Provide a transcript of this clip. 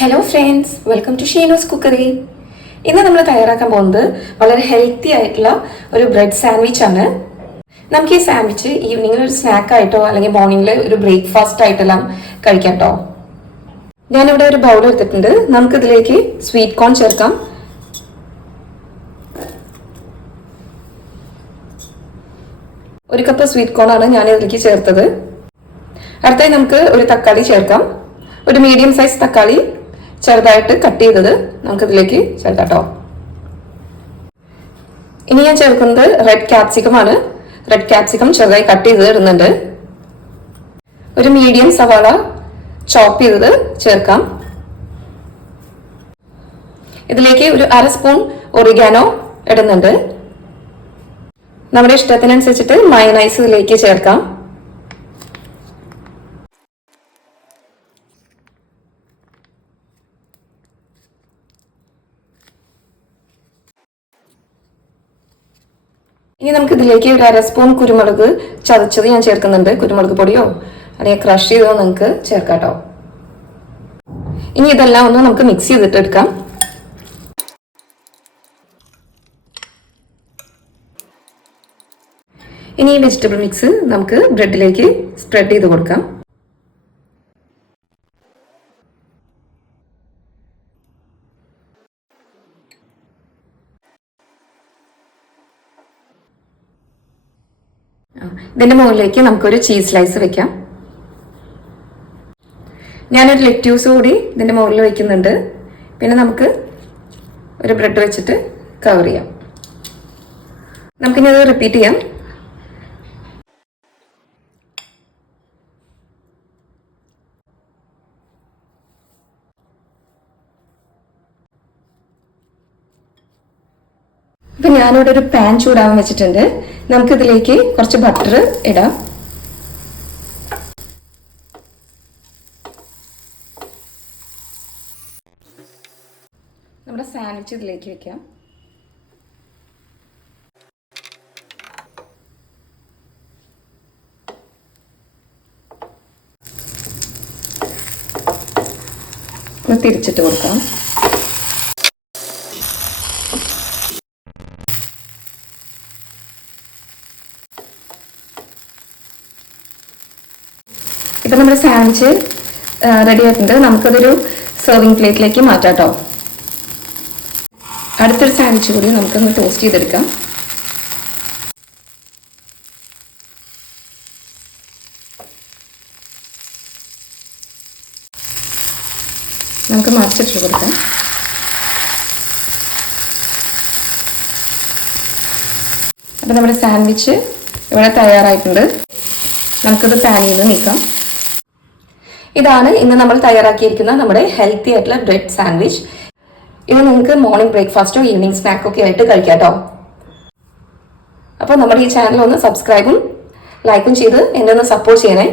Hello friends, welcome to Sheeno's cookery. ഇന്ന് നമ്മൾ തയ്യാറാക്കാൻ പോകുന്നത് വളരെ ഹെൽത്തി ആയിട്ടുള്ള ഒരു ബ്രെഡ് സാൻഡ്വിച്ച് ആണ്. നമുക്ക് ഈ സാൻഡ്വിച്ച് ഈവനിങ്ങിൽ ഒരു സ്നാക്ക് ആയിട്ടോ അല്ലെങ്കിൽ മോർണിംഗിൽ ഒരു ബ്രേക്ക്ഫാസ്റ്റ് ആയിട്ടെല്ലാം കഴിക്കാം കേട്ടോ. ഞാനിവിടെ ഒരു ബൗൾ എടുത്തിട്ടുണ്ട്. നമുക്കിതിലേക്ക് സ്വീറ്റ് കോൺ ചേർക്കാം. ഒരു കപ്പ് സ്വീറ്റ് കോൺ ആണ് ഞാൻ ഇതിലേക്ക് ചേർത്തത്. അടുത്തായി നമുക്ക് ഒരു തക്കാളി ചേർക്കാം. ഒരു മീഡിയം സൈസ് തക്കാളി ചെറുതായിട്ട് കട്ട് ചെയ്തത് നമുക്കിതിലേക്ക് ചേർക്കാം കേട്ടോ. ഇനി ഞാൻ ചേർക്കുന്നത് റെഡ് ക്യാപ്സിക്കം ആണ്. റെഡ് ക്യാപ്സിക്കം ചെറുതായി കട്ട് ചെയ്ത് ഇടുന്നുണ്ട്. ഒരു മീഡിയം സവാള ചോപ്പ് ചെയ്തത് ചേർക്കാം. ഇതിലേക്ക് ഒരു അര സ്പൂൺ ഒറിഗാനോ ഇടുന്നുണ്ട്. നമ്മുടെ ഇഷ്ടത്തിനനുസരിച്ചിട്ട് മയോണൈസ് ഇതിലേക്ക് ചേർക്കാം. ഇനി നമുക്ക് ഇതിലേക്ക് ഒരു അര സ്പൂൺ കുരുമുളക് ചതച്ചത് ഞാൻ ചേർക്കുന്നുണ്ട്. കുരുമുളക് പൊടിയോ അല്ലെങ്കിൽ ക്രഷ് ചെയ്തോ നമുക്ക് ചേർക്കാം കേട്ടോ. ഇനി ഇതെല്ലാം ഒന്ന് നമുക്ക് മിക്സ് ചെയ്തിട്ട് എടുക്കാം. ഇനി ഈ വെജിറ്റബിൾ മിക്സ് നമുക്ക് ബ്രെഡിലേക്ക് സ്പ്രെഡ് ചെയ്ത് കൊടുക്കാം. ഇതിന്റെ മുകളിലേക്ക് നമുക്കൊരു ചീസ് സ്ലൈസ് വെക്കാം. ഞാനൊരു ലെറ്റ്യൂസ് കൂടി ഇതിന്റെ മുകളിൽ വെക്കുന്നുണ്ട്. പിന്നെ നമുക്ക് ഒരു ബ്രെഡ് വെച്ചിട്ട് കവർ ചെയ്യാം. നമുക്കിനി അത് റിപ്പീറ്റ് ചെയ്യാം. ഇപ്പൊ ഞാനിവിടെ ഒരു പാൻ ചൂടാവാൻ വെച്ചിട്ടുണ്ട്. നമുക്കിതിലേക്ക് കുറച്ച് ബട്ടർ ഇടാം. നമ്മുടെ സാൻഡ്വിച്ച് ഇതിലേക്ക് വെക്കാം. ഒന്ന് തിരിച്ചിട്ട് കൊടുക്കാം. ഇപ്പം നമ്മുടെ സാൻഡ്വിച്ച് റെഡി ആയിട്ടുണ്ട്. നമുക്കതൊരു സെർവിങ് പ്ലേറ്റിലേക്ക് മാറ്റാം കേട്ടോ. അടുത്തൊരു സാൻഡ്വിച്ച് കൂടി നമുക്കൊന്ന് ടോസ്റ്റ് ചെയ്തെടുക്കാം. നമുക്ക് മറിച്ചിട്ട് കൊടുക്കാം. അപ്പം നമ്മുടെ സാൻഡ്വിച്ച് ഇവിടെ തയ്യാറായിട്ടുണ്ട്. നമുക്കത് പാനിൽ നിന്ന് നീക്കാം. ഇതാണ് ഇന്ന് നമ്മൾ തയ്യാറാക്കിയിരിക്കുന്ന നമ്മുടെ ഹെൽത്തി ആയിട്ടുള്ള ബ്രെഡ് സാൻഡ്വിച്ച്. ഇത് നിങ്ങൾക്ക് മോർണിംഗ് ബ്രേക്ക്ഫാസ്റ്റോ ഈവനിങ് സ്നാക്കോ ഒക്കെ ആയിട്ട് കഴിക്കാം കേട്ടോ. അപ്പോൾ നമ്മുടെ ഈ ചാനൽ ഒന്ന് സബ്സ്ക്രൈബും ലൈക്കും ചെയ്ത് എന്നെ ഒന്ന് സപ്പോർട്ട് ചെയ്യണേ.